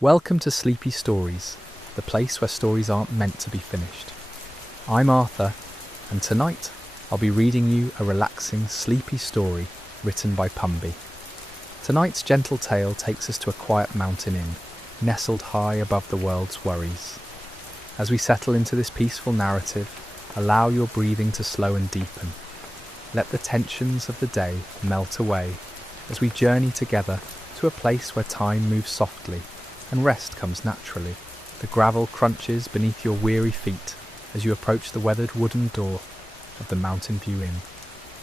Welcome to Sleepy Stories, the place where stories aren't meant to be finished. I'm Arthur, and tonight I'll be reading you a relaxing, sleepy story written by Pumby. Tonight's gentle tale takes us to a quiet mountain inn, nestled high above the world's worries. As we settle into this peaceful narrative, allow your breathing to slow and deepen. Let the tensions of the day melt away as we journey together to a place where time moves softly and rest comes naturally. The gravel crunches beneath your weary feet as you approach the weathered wooden door of the Mountain View Inn.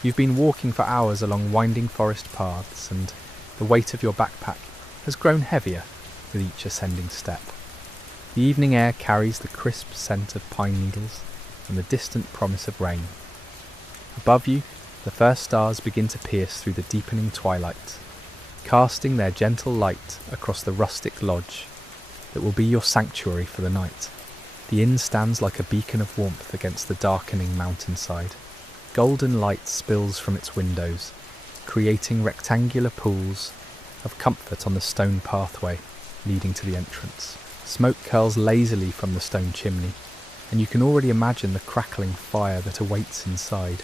You've been walking for hours along winding forest paths, and the weight of your backpack has grown heavier with each ascending step. The evening air carries the crisp scent of pine needles and the distant promise of rain. Above you, the first stars begin to pierce through the deepening twilight, casting their gentle light across the rustic lodge that will be your sanctuary for the night. The inn stands like a beacon of warmth against the darkening mountainside. Golden light spills from its windows, creating rectangular pools of comfort on the stone pathway leading to the entrance. Smoke curls lazily from the stone chimney, and you can already imagine the crackling fire that awaits inside.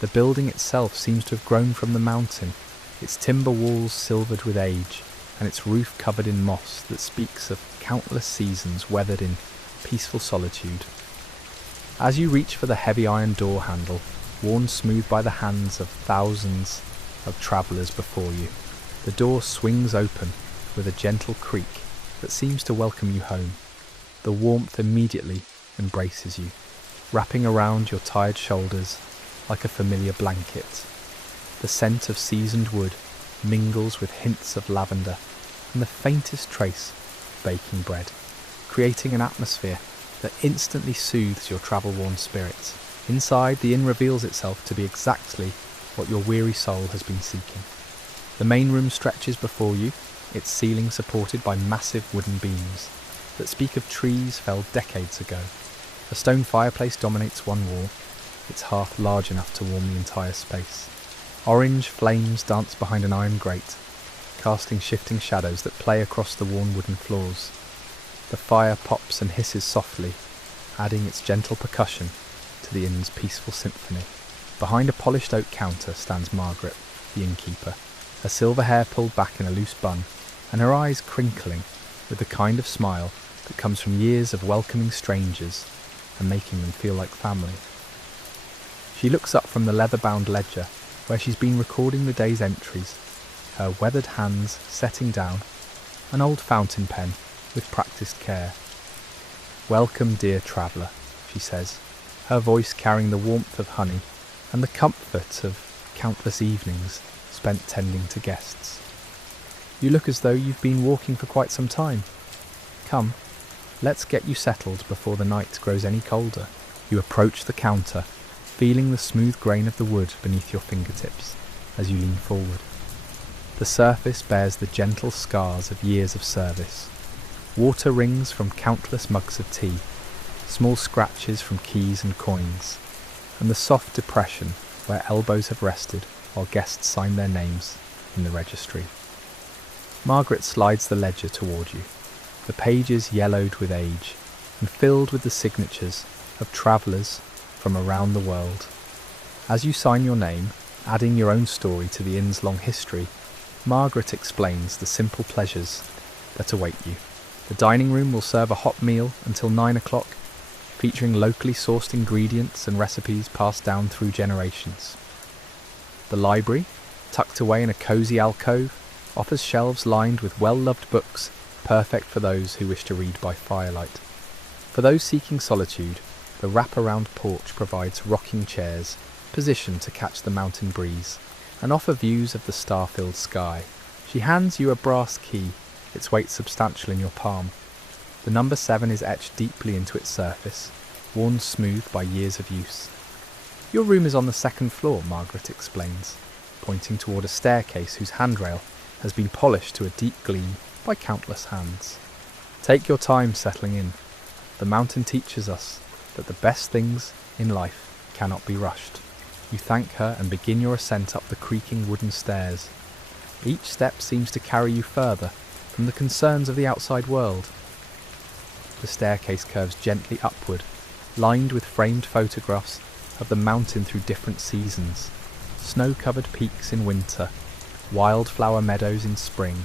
The building itself seems to have grown from the mountain, its timber walls silvered with age, and its roof covered in moss that speaks of countless seasons weathered in peaceful solitude. As you reach for the heavy iron door handle, worn smooth by the hands of thousands of travellers before you, the door swings open with a gentle creak that seems to welcome you home. The warmth immediately embraces you, wrapping around your tired shoulders like a familiar blanket. The scent of seasoned wood mingles with hints of lavender and the faintest trace of baking bread, creating an atmosphere that instantly soothes your travel-worn spirits. Inside, the inn reveals itself to be exactly what your weary soul has been seeking. The main room stretches before you, its ceiling supported by massive wooden beams that speak of trees felled decades ago. A stone fireplace dominates one wall, its hearth large enough to warm the entire space. Orange flames dance behind an iron grate, casting shifting shadows that play across the worn wooden floors. The fire pops and hisses softly, adding its gentle percussion to the inn's peaceful symphony. Behind a polished oak counter stands Margaret, the innkeeper, her silver hair pulled back in a loose bun, and her eyes crinkling with the kind of smile that comes from years of welcoming strangers and making them feel like family. She looks up from the leather-bound ledger where she's been recording the day's entries, her weathered hands setting down an old fountain pen with practiced care. "Welcome, dear traveller," she says, her voice carrying the warmth of honey and the comfort of countless evenings spent tending to guests. "You look as though you've been walking for quite some time. Come, let's get you settled before the night grows any colder." You approach the counter, feeling the smooth grain of the wood beneath your fingertips as you lean forward. The surface bears the gentle scars of years of service. Water rings from countless mugs of tea, small scratches from keys and coins, and the soft depression where elbows have rested while guests sign their names in the registry. Margaret slides the ledger toward you, the pages yellowed with age and filled with the signatures of travellers from around the world. As you sign your name, adding your own story to the inn's long history, Margaret explains the simple pleasures that await you. The dining room will serve a hot meal until 9 o'clock, featuring locally sourced ingredients and recipes passed down through generations. The library, tucked away in a cosy alcove, offers shelves lined with well-loved books, perfect for those who wish to read by firelight. For those seeking solitude, the wrap-around porch provides rocking chairs positioned to catch the mountain breeze and offer views of the star-filled sky. She hands you a brass key, its weight substantial in your palm. The number 7 is etched deeply into its surface, worn smooth by years of use. "Your room is on the second floor," Margaret explains, pointing toward a staircase whose handrail has been polished to a deep gleam by countless hands. "Take your time settling in. The mountain teaches us that the best things in life cannot be rushed." You thank her and begin your ascent up the creaking wooden stairs. Each step seems to carry you further, from the concerns of the outside world. The staircase curves gently upward, lined with framed photographs of the mountain through different seasons: snow-covered peaks in winter, wildflower meadows in spring,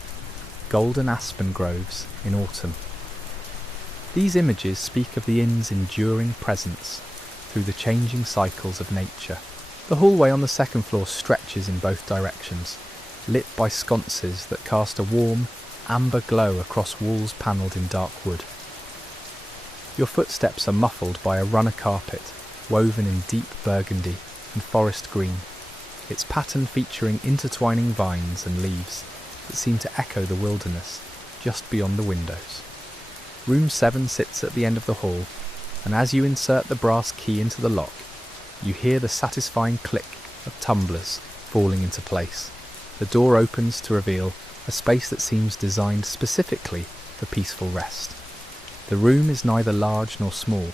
golden aspen groves in autumn. These images speak of the inn's enduring presence through the changing cycles of nature. The hallway on the second floor stretches in both directions, lit by sconces that cast a warm, amber glow across walls panelled in dark wood. Your footsteps are muffled by a runner carpet woven in deep burgundy and forest green, its pattern featuring intertwining vines and leaves that seem to echo the wilderness just beyond the windows. Room 7 sits at the end of the hall, and as you insert the brass key into the lock, you hear the satisfying click of tumblers falling into place. The door opens to reveal a space that seems designed specifically for peaceful rest. The room is neither large nor small,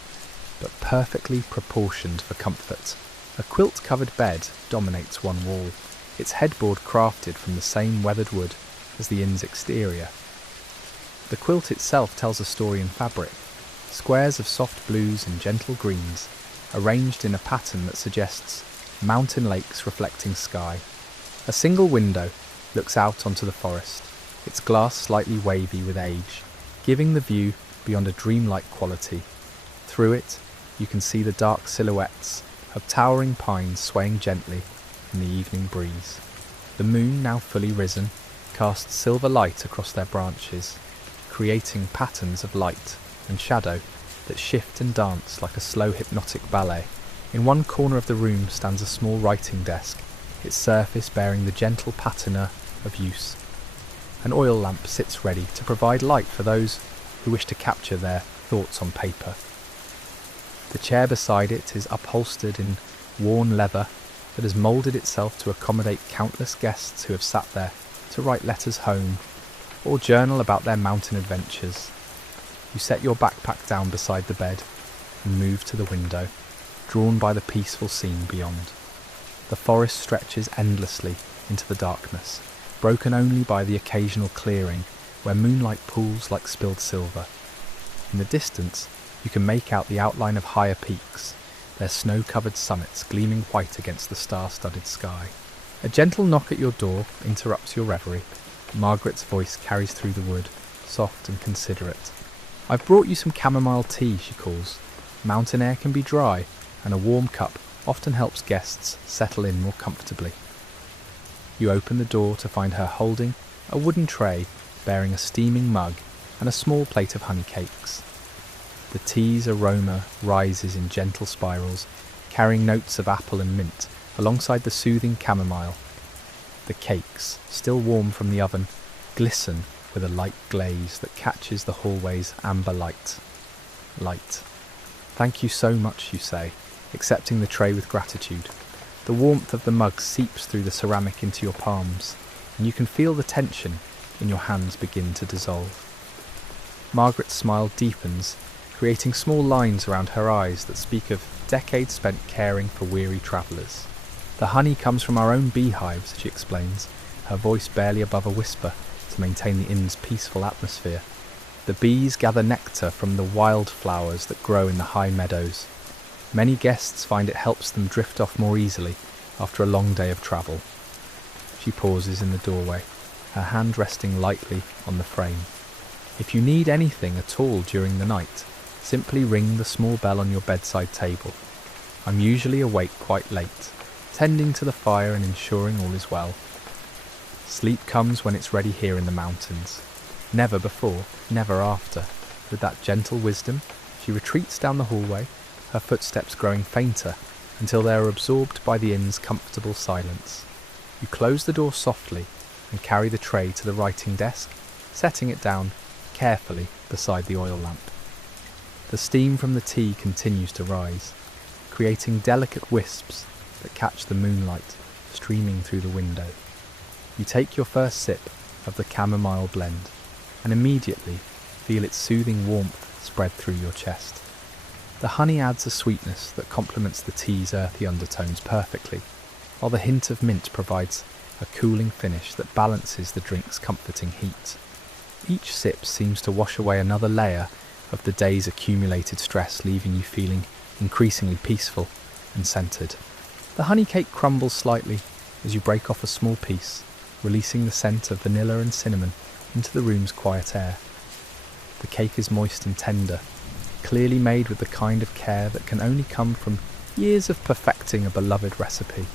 but perfectly proportioned for comfort. A quilt-covered bed dominates one wall, its headboard crafted from the same weathered wood as the inn's exterior. The quilt itself tells a story in fabric, squares of soft blues and gentle greens, arranged in a pattern that suggests mountain lakes reflecting sky. A single window looks out onto the forest, its glass slightly wavy with age, giving the view beyond a dreamlike quality. Through it, you can see the dark silhouettes of towering pines swaying gently in the evening breeze. The moon, now fully risen, casts silver light across their branches, creating patterns of light and shadow that shift and dance like a slow hypnotic ballet. In one corner of the room stands a small writing desk, its surface bearing the gentle patina of use. An oil lamp sits ready to provide light for those who wish to capture their thoughts on paper. The chair beside it is upholstered in worn leather that has moulded itself to accommodate countless guests who have sat there to write letters home or journal about their mountain adventures. You set your backpack down beside the bed and move to the window, drawn by the peaceful scene beyond. The forest stretches endlessly into the darkness, broken only by the occasional clearing where moonlight pools like spilled silver. In the distance, you can make out the outline of higher peaks, their snow-covered summits gleaming white against the star-studded sky. A gentle knock at your door interrupts your reverie. Margaret's voice carries through the wood, soft and considerate. "I've brought you some chamomile tea," she calls. "Mountain air can be dry, and a warm cup often helps guests settle in more comfortably." You open the door to find her holding a wooden tray bearing a steaming mug and a small plate of honey cakes. The tea's aroma rises in gentle spirals, carrying notes of apple and mint alongside the soothing chamomile. The cakes, still warm from the oven, glisten with a light glaze that catches the hallway's amber light. Light. "Thank you so much," you say, accepting the tray with gratitude. The warmth of the mug seeps through the ceramic into your palms, and you can feel the tension in your hands begin to dissolve. Margaret's smile deepens, creating small lines around her eyes that speak of decades spent caring for weary travellers. "The honey comes from our own beehives," she explains, her voice barely above a whisper to maintain the inn's peaceful atmosphere. "The bees gather nectar from the wildflowers that grow in the high meadows. Many guests find it helps them drift off more easily after a long day of travel." She pauses in the doorway, her hand resting lightly on the frame. "If you need anything at all during the night, simply ring the small bell on your bedside table. I'm usually awake quite late, tending to the fire and ensuring all is well. Sleep comes when it's ready here in the mountains. Never before, never after." With that gentle wisdom, she retreats down the hallway, her footsteps growing fainter until they are absorbed by the inn's comfortable silence. You close the door softly and carry the tray to the writing desk, setting it down carefully beside the oil lamp. The steam from the tea continues to rise, creating delicate wisps that catch the moonlight streaming through the window. You take your first sip of the chamomile blend and immediately feel its soothing warmth spread through your chest. The honey adds a sweetness that complements the tea's earthy undertones perfectly, while the hint of mint provides a cooling finish that balances the drink's comforting heat. Each sip seems to wash away another layer of the day's accumulated stress, leaving you feeling increasingly peaceful and centered. The honey cake crumbles slightly as you break off a small piece, releasing the scent of vanilla and cinnamon into the room's quiet air. The cake is moist and tender, clearly made with the kind of care that can only come from years of perfecting a beloved recipe.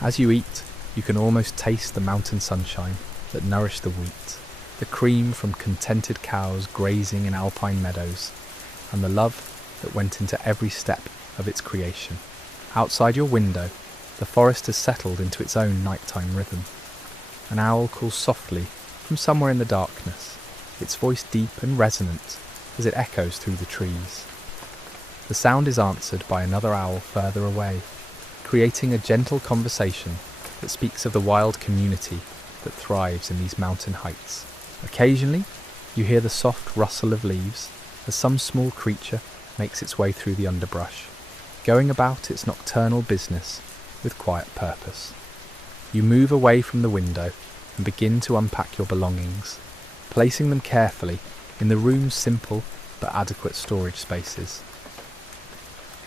As you eat, you can almost taste the mountain sunshine that nourished the wheat, the cream from contented cows grazing in alpine meadows, and the love that went into every step of its creation. Outside your window, the forest has settled into its own nighttime rhythm. An owl calls softly from somewhere in the darkness, its voice deep and resonant as it echoes through the trees. The sound is answered by another owl further away, creating a gentle conversation that speaks of the wild community that thrives in these mountain heights. Occasionally, you hear the soft rustle of leaves as some small creature makes its way through the underbrush, going about its nocturnal business with quiet purpose. You move away from the window and begin to unpack your belongings, placing them carefully in the room's simple but adequate storage spaces.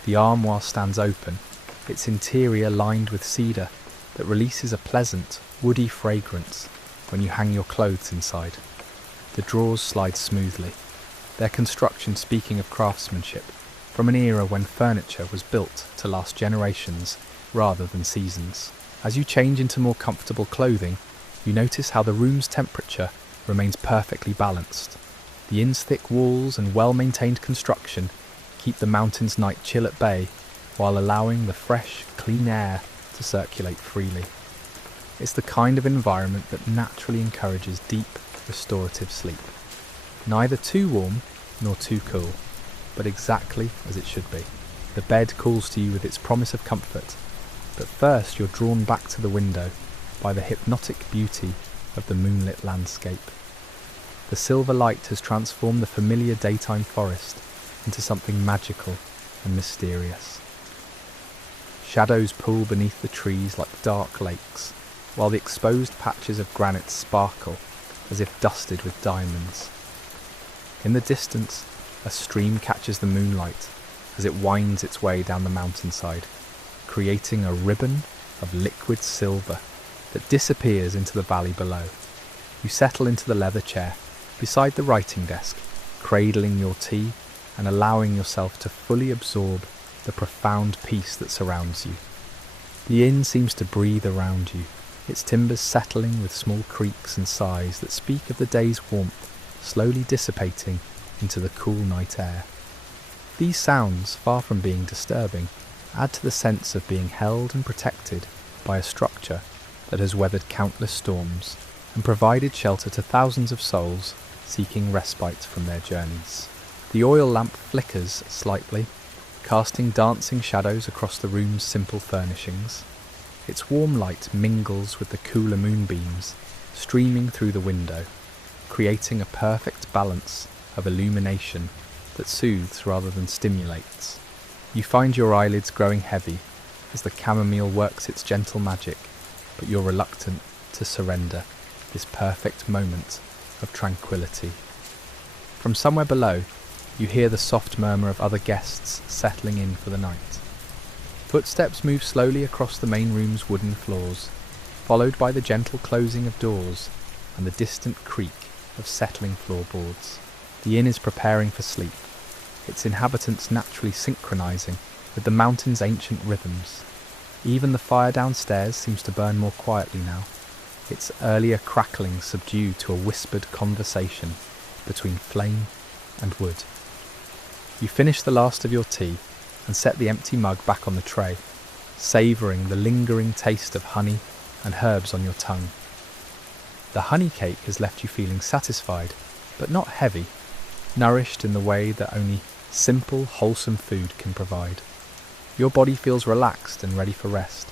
The armoire stands open, its interior lined with cedar that releases a pleasant, woody fragrance when you hang your clothes inside. The drawers slide smoothly, their construction speaking of craftsmanship from an era when furniture was built to last generations rather than seasons. As you change into more comfortable clothing, you notice how the room's temperature remains perfectly balanced. The inn's thick walls and well-maintained construction keep the mountain's night chill at bay while allowing the fresh, clean air to circulate freely. It's the kind of environment that naturally encourages deep, restorative sleep. Neither too warm nor too cool, but exactly as it should be. The bed calls to you with its promise of comfort, but first you're drawn back to the window by the hypnotic beauty of the moonlit landscape. The silver light has transformed the familiar daytime forest into something magical and mysterious. Shadows pool beneath the trees like dark lakes, while the exposed patches of granite sparkle as if dusted with diamonds. In the distance, a stream catches the moonlight as it winds its way down the mountainside, creating a ribbon of liquid silver that disappears into the valley below. You settle into the leather chair beside the writing desk, cradling your tea and allowing yourself to fully absorb the profound peace that surrounds you. The inn seems to breathe around you, its timbers settling with small creaks and sighs that speak of the day's warmth slowly dissipating into the cool night air. These sounds, far from being disturbing, add to the sense of being held and protected by a structure that has weathered countless storms and provided shelter to thousands of souls seeking respite from their journeys. The oil lamp flickers slightly, casting dancing shadows across the room's simple furnishings. Its warm light mingles with the cooler moonbeams streaming through the window, creating a perfect balance of illumination that soothes rather than stimulates. You find your eyelids growing heavy as the chamomile works its gentle magic, but you're reluctant to surrender this perfect moment of tranquility. From somewhere below, you hear the soft murmur of other guests settling in for the night. Footsteps move slowly across the main room's wooden floors, followed by the gentle closing of doors and the distant creak of settling floorboards. The inn is preparing for sleep, its inhabitants naturally synchronizing with the mountain's ancient rhythms. Even the fire downstairs seems to burn more quietly now, its earlier crackling subdued to a whispered conversation between flame and wood. You finish the last of your tea and set the empty mug back on the tray, savouring the lingering taste of honey and herbs on your tongue. The honey cake has left you feeling satisfied, but not heavy, nourished in the way that only simple, wholesome food can provide. Your body feels relaxed and ready for rest,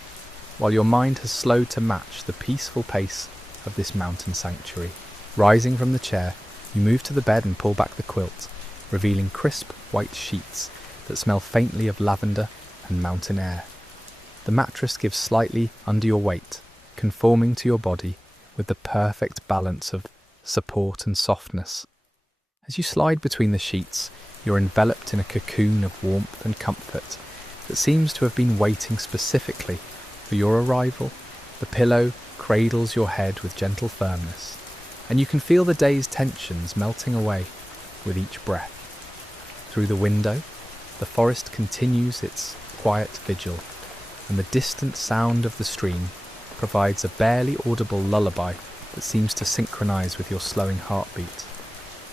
while your mind has slowed to match the peaceful pace of this mountain sanctuary. Rising from the chair, you move to the bed and pull back the quilt, revealing crisp white sheets that smell faintly of lavender and mountain air. The mattress gives slightly under your weight, conforming to your body with the perfect balance of support and softness. As you slide between the sheets, you're enveloped in a cocoon of warmth and comfort that seems to have been waiting specifically for your arrival. The pillow cradles your head with gentle firmness, and you can feel the day's tensions melting away with each breath. Through the window, the forest continues its quiet vigil, and the distant sound of the stream provides a barely audible lullaby that seems to synchronize with your slowing heartbeat.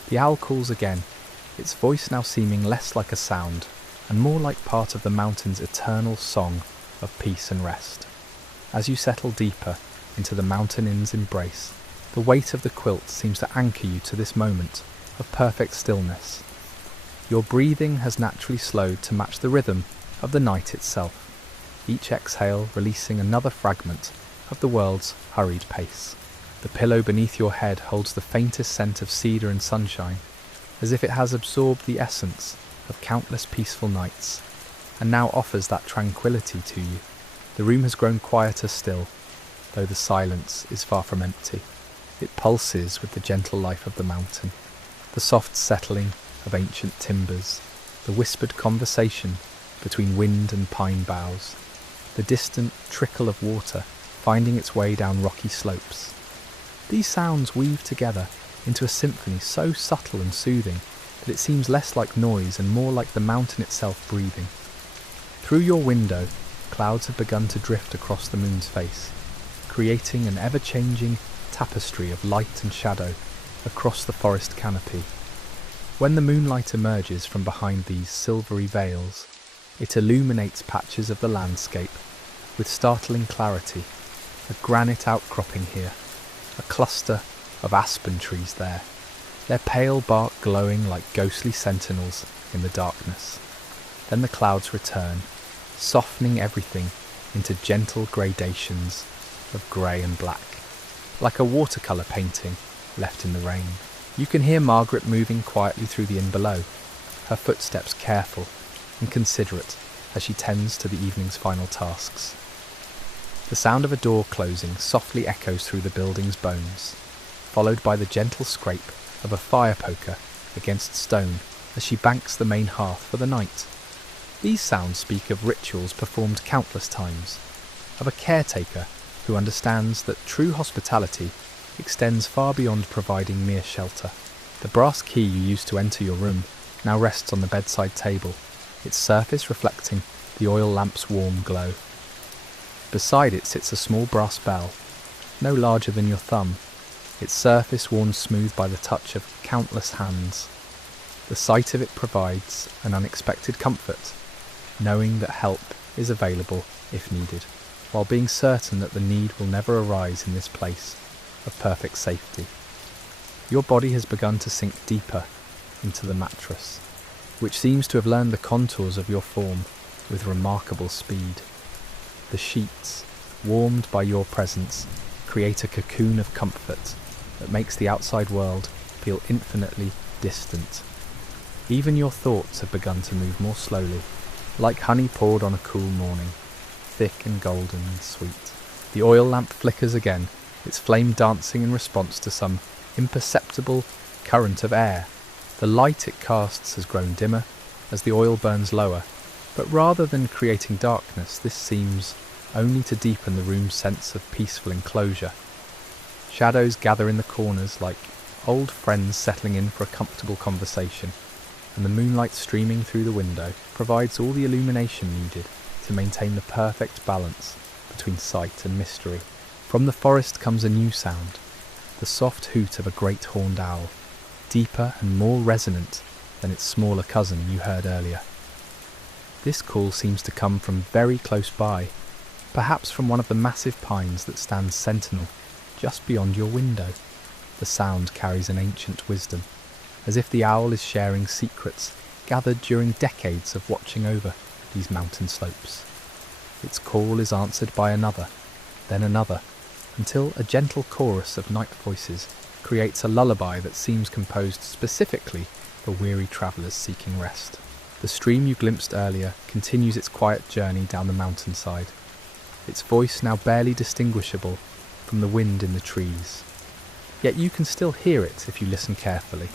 The owl calls again, its voice now seeming less like a sound and more like part of the mountain's eternal song of peace and rest. As you settle deeper into the mountain inn's embrace, the weight of the quilt seems to anchor you to this moment of perfect stillness. Your breathing has naturally slowed to match the rhythm of the night itself, each exhale releasing another fragment of the world's hurried pace. The pillow beneath your head holds the faintest scent of cedar and sunshine, as if it has absorbed the essence of countless peaceful nights, and now offers that tranquility to you. The room has grown quieter still, though the silence is far from empty. It pulses with the gentle life of the mountain, the soft settling of ancient timbers, the whispered conversation between wind and pine boughs, the distant trickle of water finding its way down rocky slopes. These sounds weave together into a symphony so subtle and soothing that it seems less like noise and more like the mountain itself breathing. Through your window, clouds have begun to drift across the moon's face, creating an ever-changing tapestry of light and shadow across the forest canopy. When the moonlight emerges from behind these silvery veils, it illuminates patches of the landscape with startling clarity. A granite outcropping here, a cluster of aspen trees there, their pale bark glowing like ghostly sentinels in the darkness. Then the clouds return, softening everything into gentle gradations of grey and black, like a watercolour painting left in the rain. You can hear Margaret moving quietly through the inn below, her footsteps careful and considerate as she tends to the evening's final tasks. The sound of a door closing softly echoes through the building's bones, followed by the gentle scrape of a fire poker against stone as she banks the main hearth for the night. These sounds speak of rituals performed countless times, of a caretaker who understands that true hospitality extends far beyond providing mere shelter. The brass key you used to enter your room now rests on the bedside table, its surface reflecting the oil lamp's warm glow. Beside it sits a small brass bell, no larger than your thumb, its surface worn smooth by the touch of countless hands. The sight of it provides an unexpected comfort, knowing that help is available if needed, while being certain that the need will never arise in this place of perfect safety. Your body has begun to sink deeper into the mattress, which seems to have learned the contours of your form with remarkable speed. The sheets, warmed by your presence, create a cocoon of comfort that makes the outside world feel infinitely distant. Even your thoughts have begun to move more slowly, like honey poured on a cool morning, thick and golden and sweet. The oil lamp flickers again, its flame dancing in response to some imperceptible current of air. The light it casts has grown dimmer as the oil burns lower, but rather than creating darkness, this seems only to deepen the room's sense of peaceful enclosure. Shadows gather in the corners like old friends settling in for a comfortable conversation, and the moonlight streaming through the window provides all the illumination needed to maintain the perfect balance between sight and mystery. From the forest comes a new sound, the soft hoot of a great horned owl, deeper and more resonant than its smaller cousin you heard earlier. This call seems to come from very close by, perhaps from one of the massive pines that stands sentinel just beyond your window. The sound carries an ancient wisdom, as if the owl is sharing secrets gathered during decades of watching over these mountain slopes. Its call is answered by another, then another, until a gentle chorus of night voices creates a lullaby that seems composed specifically for weary travellers seeking rest. The stream you glimpsed earlier continues its quiet journey down the mountainside, its voice now barely distinguishable from the wind in the trees. yet you can still hear it if you listen carefully.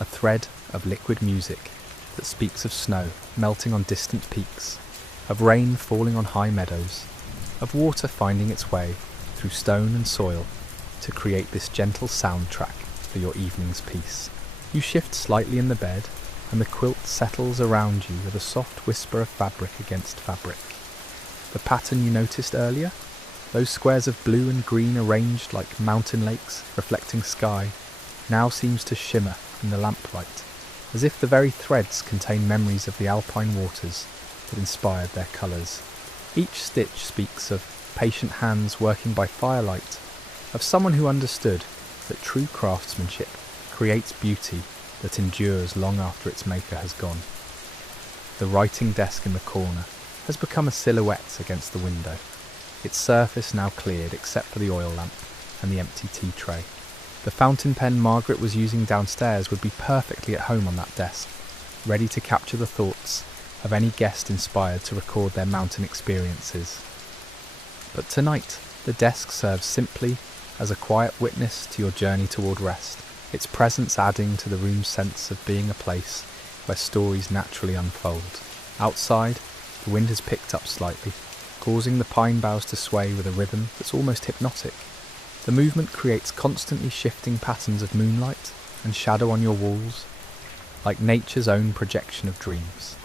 A thread of liquid music that speaks of snow melting on distant peaks, of rain falling on high meadows, of water finding its way through stone and soil to create this gentle soundtrack for your evening's peace. You shift slightly in the bed, and the quilt settles around you with a soft whisper of fabric against fabric. The pattern you noticed earlier, those squares of blue and green arranged like mountain lakes reflecting sky, now seems to shimmer in the lamplight, as if the very threads contain memories of the alpine waters that inspired their colours. Each stitch speaks of patient hands working by firelight, of someone who understood that true craftsmanship creates beauty that endures long after its maker has gone. The writing desk in the corner has become a silhouette against the window, its surface now cleared except for the oil lamp and the empty tea tray. The fountain pen Margaret was using downstairs would be perfectly at home on that desk, ready to capture the thoughts of any guest inspired to record their mountain experiences. But tonight, the desk serves simply as a quiet witness to your journey toward rest, its presence adding to the room's sense of being a place where stories naturally unfold. Outside, the wind has picked up slightly, causing the pine boughs to sway with a rhythm that's almost hypnotic. The movement creates constantly shifting patterns of moonlight and shadow on your walls, like nature's own projection of dreams.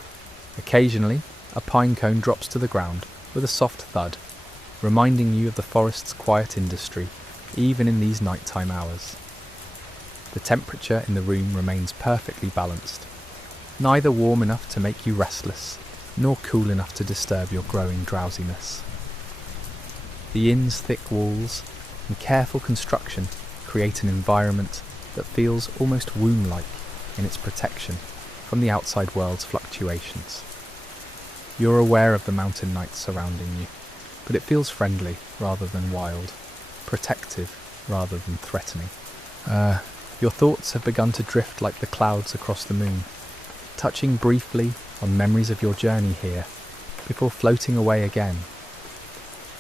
Occasionally, a pine cone drops to the ground with a soft thud, reminding you of the forest's quiet industry, even in these nighttime hours. The temperature in the room remains perfectly balanced, neither warm enough to make you restless, nor cool enough to disturb your growing drowsiness. The inn's thick walls and careful construction create an environment that feels almost womb-like in its protection from the outside world's fluctuations. You're aware of the mountain night surrounding you, but it feels friendly rather than wild, protective rather than threatening. Your thoughts have begun to drift like the clouds across the moon, touching briefly on memories of your journey here, before floating away again.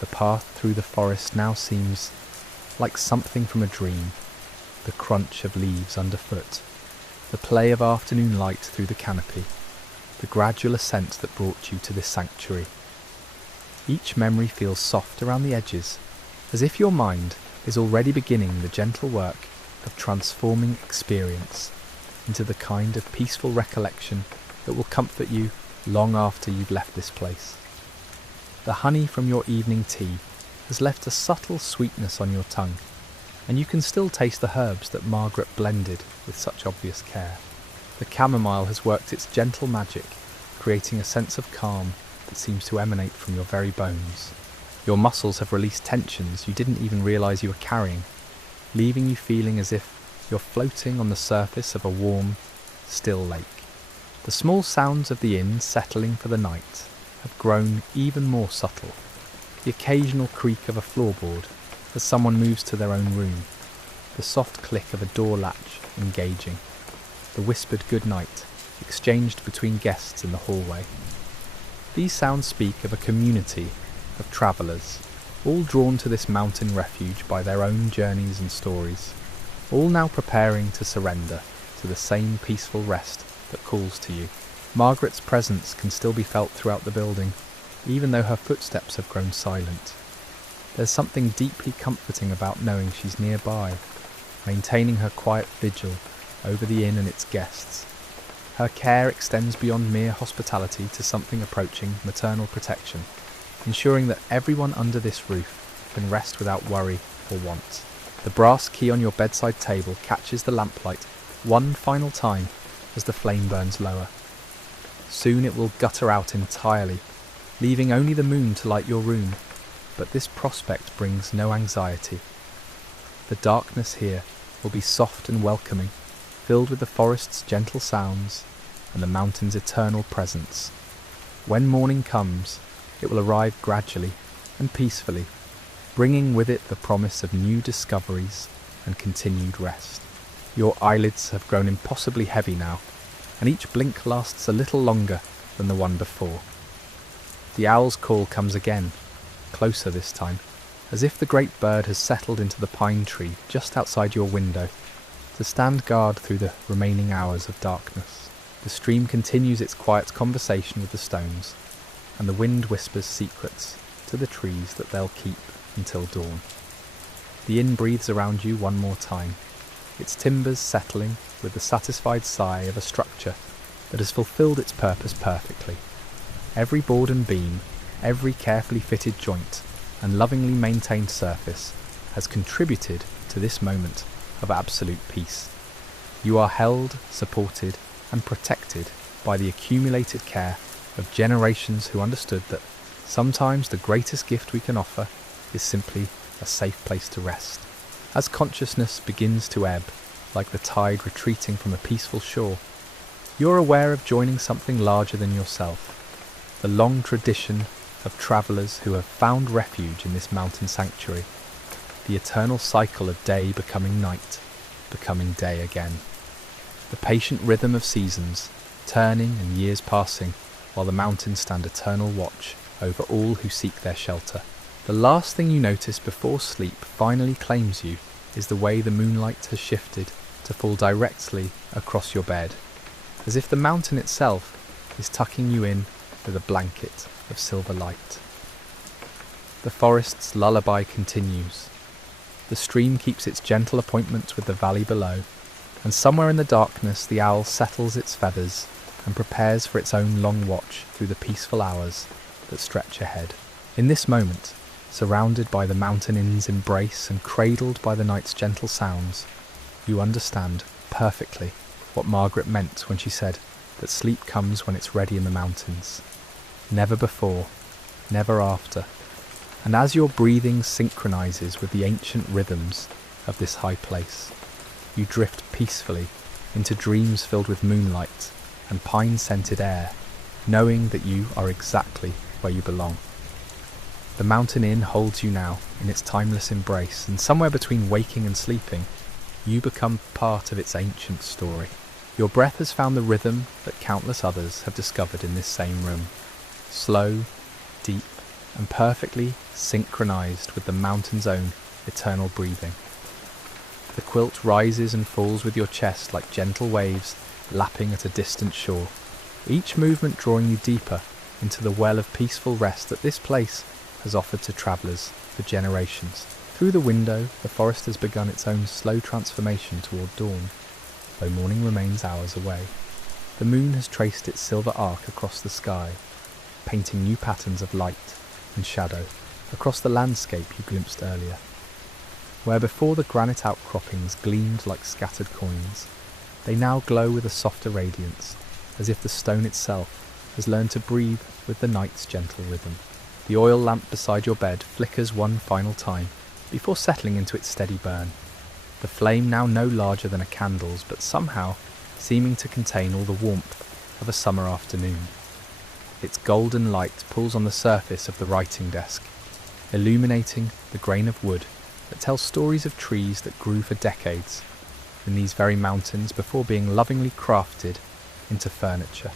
The path through the forest now seems like something from a dream, the crunch of leaves underfoot, the play of afternoon light through the canopy, the gradual ascent that brought you to this sanctuary. Each memory feels soft around the edges, as if your mind is already beginning the gentle work of transforming experience into the kind of peaceful recollection that will comfort you long after you've left this place. The honey from your evening tea has left a subtle sweetness on your tongue, and you can still taste the herbs that Margaret blended with such obvious care. The chamomile has worked its gentle magic, creating a sense of calm that seems to emanate from your very bones. Your muscles have released tensions you didn't even realise you were carrying, leaving you feeling as if you're floating on the surface of a warm, still lake. The small sounds of the inn settling for the night have grown even more subtle. The occasional creak of a floorboard as someone moves to their own room, the soft click of a door latch engaging, the whispered good night exchanged between guests in the hallway. These sounds speak of a community of travellers, all drawn to this mountain refuge by their own journeys and stories, all now preparing to surrender to the same peaceful rest that calls to you. Margaret's presence can still be felt throughout the building, even though her footsteps have grown silent. There's something deeply comforting about knowing she's nearby, maintaining her quiet vigil over the inn and its guests. Her care extends beyond mere hospitality to something approaching maternal protection, ensuring that everyone under this roof can rest without worry or want. The brass key on your bedside table catches the lamplight one final time as the flame burns lower. Soon it will gutter out entirely, leaving only the moon to light your room, but this prospect brings no anxiety. The darkness here will be soft and welcoming, filled with the forest's gentle sounds and the mountain's eternal presence. When morning comes, it will arrive gradually and peacefully, bringing with it the promise of new discoveries and continued rest. Your eyelids have grown impossibly heavy now, and each blink lasts a little longer than the one before. The owl's call comes again, closer this time, as if the great bird has settled into the pine tree just outside your window to stand guard through the remaining hours of darkness. The stream continues its quiet conversation with the stones, and the wind whispers secrets to the trees that they'll keep until dawn. The inn breathes around you one more time, its timbers settling with the satisfied sigh of a structure that has fulfilled its purpose perfectly. Every board and beam, every carefully fitted joint and lovingly maintained surface has contributed to this moment of absolute peace. You are held, supported and protected by the accumulated care of generations who understood that sometimes the greatest gift we can offer is simply a safe place to rest. As consciousness begins to ebb, like the tide retreating from a peaceful shore, you're aware of joining something larger than yourself, the long tradition of travellers who have found refuge in this mountain sanctuary, the eternal cycle of day becoming night, becoming day again, the patient rhythm of seasons, turning and years passing, while the mountains stand eternal watch over all who seek their shelter. The last thing you notice before sleep finally claims you is the way the moonlight has shifted to fall directly across your bed, as if the mountain itself is tucking you in with a blanket of silver light. The forest's lullaby continues. The stream keeps its gentle appointment with the valley below, and somewhere in the darkness the owl settles its feathers and prepares for its own long watch through the peaceful hours that stretch ahead. In this moment, surrounded by the mountain inn's embrace and cradled by the night's gentle sounds, you understand perfectly what Margaret meant when she said that sleep comes when it's ready in the mountains. Never before, never after. And as your breathing synchronizes with the ancient rhythms of this high place, you drift peacefully into dreams filled with moonlight and pine-scented air, knowing that you are exactly where you belong. The mountain inn holds you now in its timeless embrace, and somewhere between waking and sleeping, you become part of its ancient story. Your breath has found the rhythm that countless others have discovered in this same room. Slow, deep, and perfectly synchronized with the mountain's own eternal breathing. The quilt rises and falls with your chest like gentle waves lapping at a distant shore, each movement drawing you deeper into the well of peaceful rest that this place has offered to travellers for generations. Through the window, the forest has begun its own slow transformation toward dawn, though morning remains hours away. The moon has traced its silver arc across the sky, painting new patterns of light and shadow across the landscape you glimpsed earlier. Where before the granite outcroppings gleamed like scattered coins, they now glow with a softer radiance, as if the stone itself has learned to breathe with the night's gentle rhythm. The oil lamp beside your bed flickers one final time before settling into its steady burn, the flame now no larger than a candle's, but somehow seeming to contain all the warmth of a summer afternoon. Its golden light pulls on the surface of the writing desk, illuminating the grain of wood that tells stories of trees that grew for decades in these very mountains before being lovingly crafted into furniture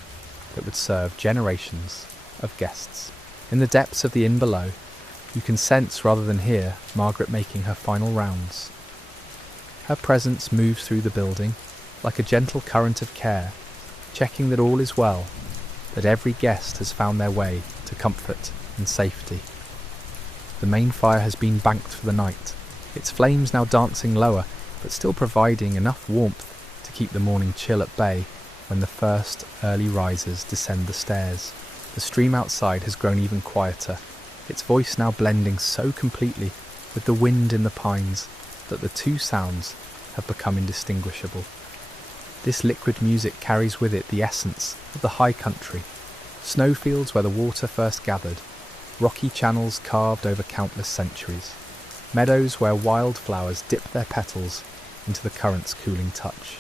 that would serve generations of guests. In the depths of the inn below, you can sense rather than hear Margaret making her final rounds. Her presence moves through the building like a gentle current of care, checking that all is well, that every guest has found their way to comfort and safety. The main fire has been banked for the night, its flames now dancing lower, but still providing enough warmth to keep the morning chill at bay when the first early risers descend the stairs. The stream outside has grown even quieter, its voice now blending so completely with the wind in the pines that the two sounds have become indistinguishable. This liquid music carries with it the essence of the high country, snowfields where the water first gathered, rocky channels carved over countless centuries, meadows where wildflowers dip their petals into the current's cooling touch.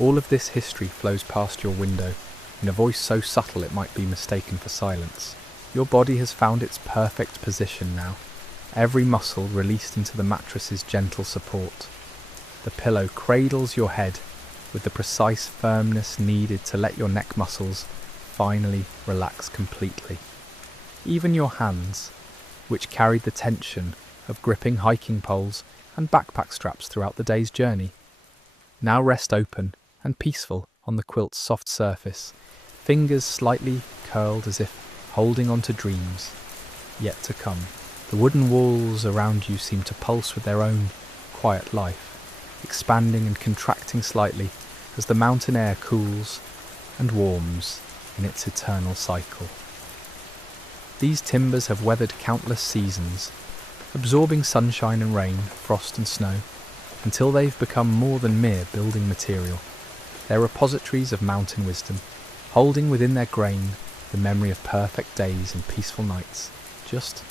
All of this history flows past your window in a voice so subtle it might be mistaken for silence. Your body has found its perfect position now, every muscle released into the mattress's gentle support. The pillow cradles your head with the precise firmness needed to let your neck muscles finally relax completely. Even your hands, which carried the tension of gripping hiking poles and backpack straps throughout the day's journey. Now rest open and peaceful on the quilt's soft surface, fingers slightly curled as if holding on to dreams yet to come. The wooden walls around you seem to pulse with their own quiet life, expanding and contracting slightly as the mountain air cools and warms in its eternal cycle. These timbers have weathered countless seasons, absorbing sunshine and rain, frost and snow, until they've become more than mere building material. They're repositories of mountain wisdom, holding within their grain the memory of perfect days and peaceful nights, just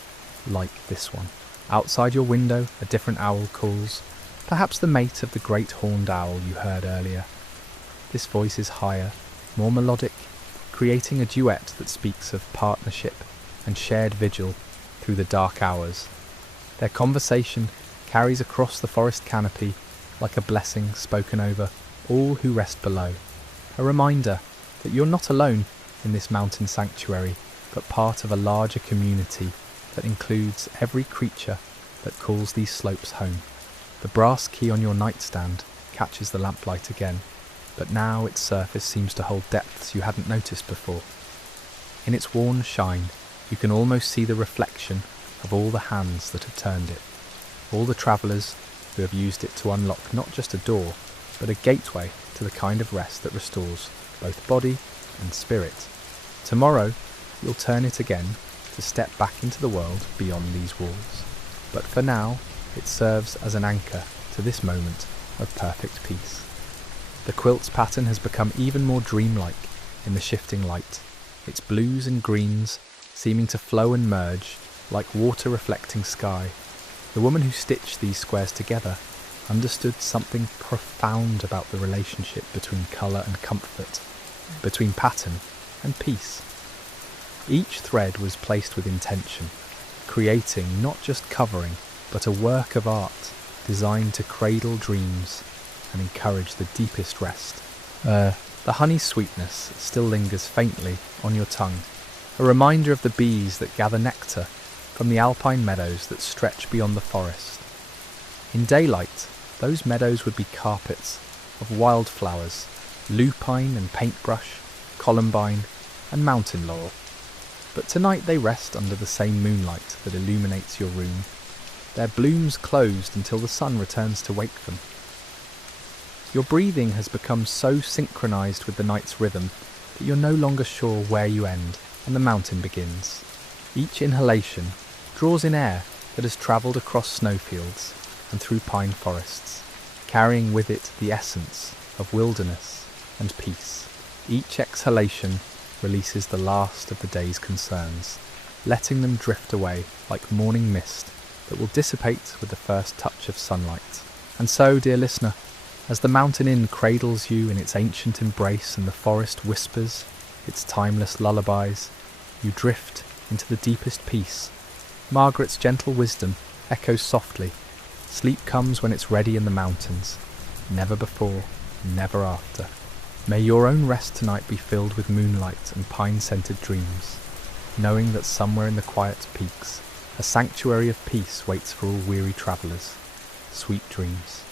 like this one. Outside your window, a different owl calls, perhaps the mate of the great horned owl you heard earlier. This voice is higher, more melodic, creating a duet that speaks of partnership and shared vigil through the dark hours. Their conversation carries across the forest canopy like a blessing spoken over all who rest below, a reminder that you're not alone in this mountain sanctuary, but part of a larger community that includes every creature that calls these slopes home. The brass key on your nightstand catches the lamplight again, but now its surface seems to hold depths you hadn't noticed before. In its worn shine, you can almost see the reflection of all the hands that have turned it, all the travellers who have used it to unlock not just a door, but a gateway to the kind of rest that restores both body and spirit. Tomorrow, you'll turn it again to step back into the world beyond these walls. But for now, it serves as an anchor to this moment of perfect peace. The quilt's pattern has become even more dreamlike in the shifting light, its blues and greens seeming to flow and merge like water reflecting sky. The woman who stitched these squares together understood something profound about the relationship between colour and comfort, between pattern and peace. Each thread was placed with intention, creating not just covering, but a work of art designed to cradle dreams and encourage the deepest rest. The honey sweetness still lingers faintly on your tongue, a reminder of the bees that gather nectar from the alpine meadows that stretch beyond the forest. In daylight, those meadows would be carpets of wildflowers, lupine and paintbrush, columbine and mountain laurel. But tonight they rest under the same moonlight that illuminates your room, their blooms closed until the sun returns to wake them. Your breathing has become so synchronized with the night's rhythm that you're no longer sure where you end and the mountain begins. Each inhalation draws in air that has travelled across snowfields and through pine forests, carrying with it the essence of wilderness and peace. Each exhalation releases the last of the day's concerns, letting them drift away like morning mist that will dissipate with the first touch of sunlight. And so, dear listener, as the mountain inn cradles you in its ancient embrace and the forest whispers its timeless lullabies, you drift into the deepest peace. Margaret's gentle wisdom echoes softly. Sleep comes when it's ready in the mountains, never before, never after. May your own rest tonight be filled with moonlight and pine-scented dreams, knowing that somewhere in the quiet peaks, a sanctuary of peace waits for all weary travellers. Sweet dreams.